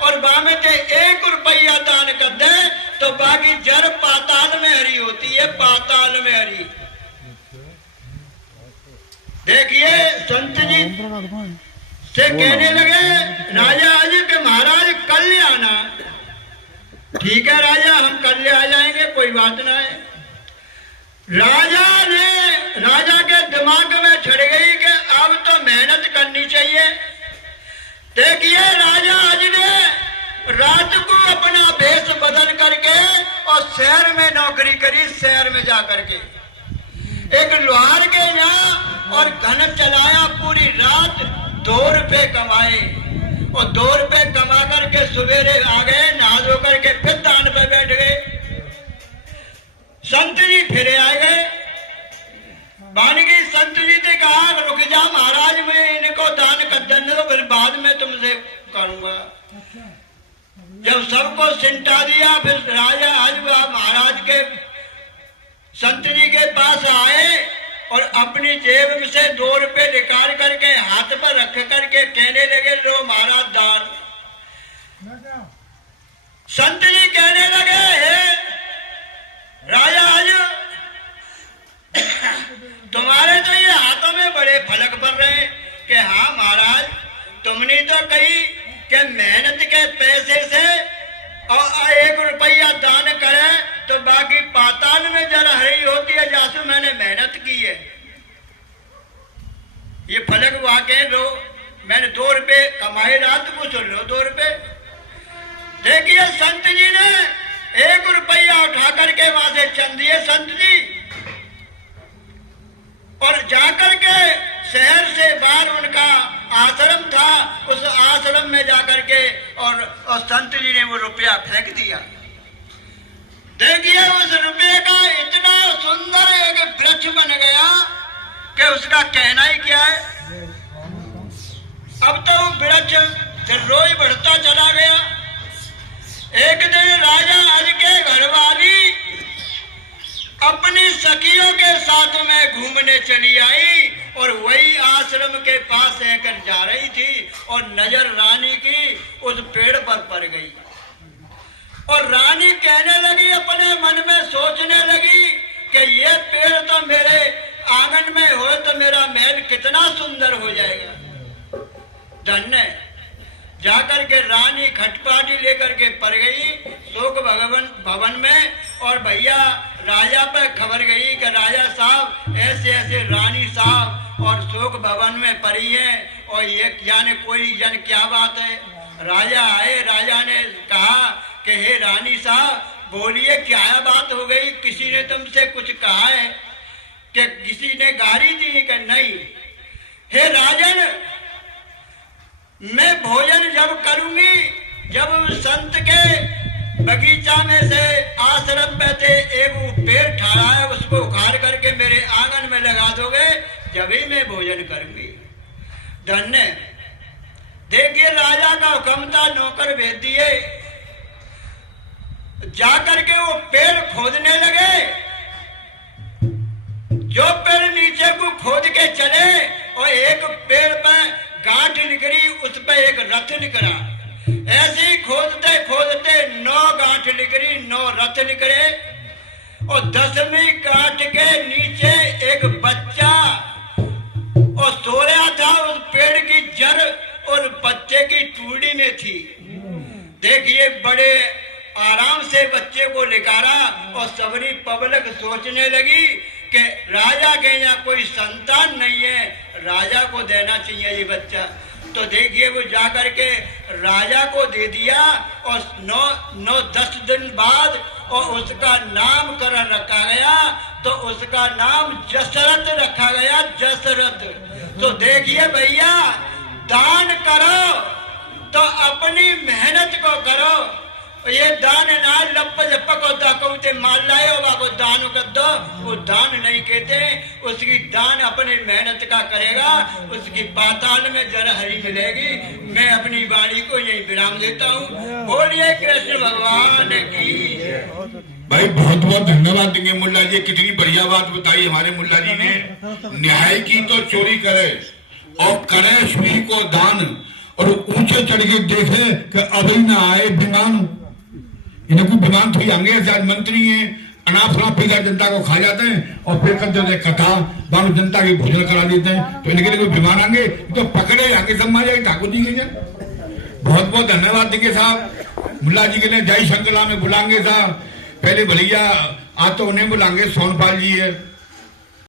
और बामे ते 1 रुपया दान कर दे तो बाकी जड़ पाताल में हरी होती है, पाताल में हरी। देखिए संत जी से कहने लगे राजा आज के महाराज कल आना। ठीक है राजा, हम कल आ जाएंगे, कोई बात ना है। राजा के दिमाग में चढ़ गई कि अब तो मेहनत करनी चाहिए। देखिए राजा आज ने रात को अपना भेष बदल करके और शहर में नौकरी करी, शहर में जा करके एक लोहार के यहाँ और घन चलाया पूरी रात, 2 रुपए कमाए और 2 रुपए कमा करके सवेरे आ गए, नहा धो करके फिर दान पे बैठ गए। संत जी फिर आ गए, बानगी संत जी ने कहा रुक जा महाराज, मैं इनको दान कर देने दो, फिर बाद में तुमसे करूंगा। जब सबको सिंटा दिया फिर राजा आज महाराज के संत जी के पास आए और अपनी जेब में से 2 रुपए निकाल करके हाथ पर रख करके कहने लगे लो महाराज दान। संत जी कहने लगे हे राजा आज तुम्हारे तो ये हाथों में बड़े फलक पड़ रहे कि हाँ महाराज, तुमने तो कही कि मेहनत के पैसे से और 1 रुपया दान करे तो बाकी पाताल में जरा हरी होती है, जैसे मैंने मेहनत की है। ये फलक वाकई लो, मैंने 2 रुपए कमाए, रात को सुन लो 2 रुपए। देखिए संत जी ने 1 रुपया उठा करके वहां से चल दिए संत जी, और जाकर के शहर से बाहर उनका आश्रम था, उस आश्रम में जाकर के और संत जी ने वो रुपया फेंक दिया। देखिए उस रुपये का इतना सुंदर एक वृक्ष बन गया कि उसका कहना ही क्या है। अब तो वो वृक्ष रोज बढ़ता चला गया। एक दिन राजा आज के घरवाली अपनी सखियों के साथ में घूमने चली आई और वही आश्रम के पास आकर जा रही थी और नजर रानी की उस पेड़ पर पड़ गई और रानी कहने लगी, अपने मन में सोचने लगी कि ये पेड़ तो मेरे आंगन में हो तो मेरा महल कितना सुंदर हो जाएगा। धन्य जाकर के रानी खटपाटी लेकर के पड़ गई शोक भवन में, और भैया राजा पर खबर गई कि राजा साहब ऐसे ऐसे रानी साहब और शोक भवन में पड़ी है और ये जाने कोई जन क्या बात है। राजा आए, राजा ने कहा कि हे रानी साहब बोलिए क्या बात हो गई, किसी ने तुमसे कुछ कहा है कि किसी ने गाली दी कि नहीं। हे राजन, मैं भोजन जब करूंगी, जब संत के बगीचा में से आश्रम पे से एक पेड़ ठाड़ा है उसको उखाड़ करके मेरे आंगन में लगा दोगे, जब ही मैं भोजन करूंगी। धन्य। देखिए राजा का हुक्म था, नौकर भेज दिए, जाकर के वो पेड़ खोदने लगे। जो पेड़ नीचे को खोद के चले और एक पेड़ पर गांठ निकली, उस पर एक रथ निकला। ऐसे ही खोदते खोदते 9 गांठ निकली, 9 रथ निकले और 10वीं गांठ के नीचे एक बच्चा और सो रहा था, उस पेड़ की जड़ और बच्चे की टूड़ी में थी। देखिए बड़े आराम से बच्चे को निकाला और सबरी पब्लिक सोचने लगी कि राजा के यहाँ कोई संतान नहीं है, राजा को देना चाहिए ये बच्चा। तो देखिए वो जाकर के राजा को दे दिया और 9-10 दिन बाद और उसका नामकरण रखा गया, तो उसका नाम जसरथ रखा गया, जसरथ। तो देखिए भैया, दान करो तो अपनी मेहनत को करो, ये दान ना लप जप को दाकौते माल लाए होगा को दान कर दो, वो दान नहीं कहते, उसकी दान अपनी मेहनत का करेगा, उसकी पाताल में जरा हरी मिलेगी। मैं अपनी वाणी को यही विराम देता हूँ। बोलिए कृष्ण भगवान की। भाई बहुत बहुत धन्यवाद देंगे मुल्ला जी, कितनी बढ़िया बात बताई हमारे मुल्ला जी ने। न्याय की तो चोरी करे और करे सुई को दान, और ऊंचे चढ़ के देखे कि अभी ना आए विमान, इन्हें कोई विमान थोड़ी आएंगे, आज मंत्री हैं अनाफला पीला जनता को खा जाते हैं और फिर करते थे कथा बानु जनता की भोजन करा देते हैं, तो इनके लिए कोई विमान आएंगे तो पकड़े आगे सम्मा जाए ठाकुर जी के। बहुत बहुत धन्यवाद देंगे साहब। मुल्ला जी के लिए जय शंकला में बुलाएंगे साहब। पहले भैया आज तो उन्हें बुलाएंगे, सोनपाल जी है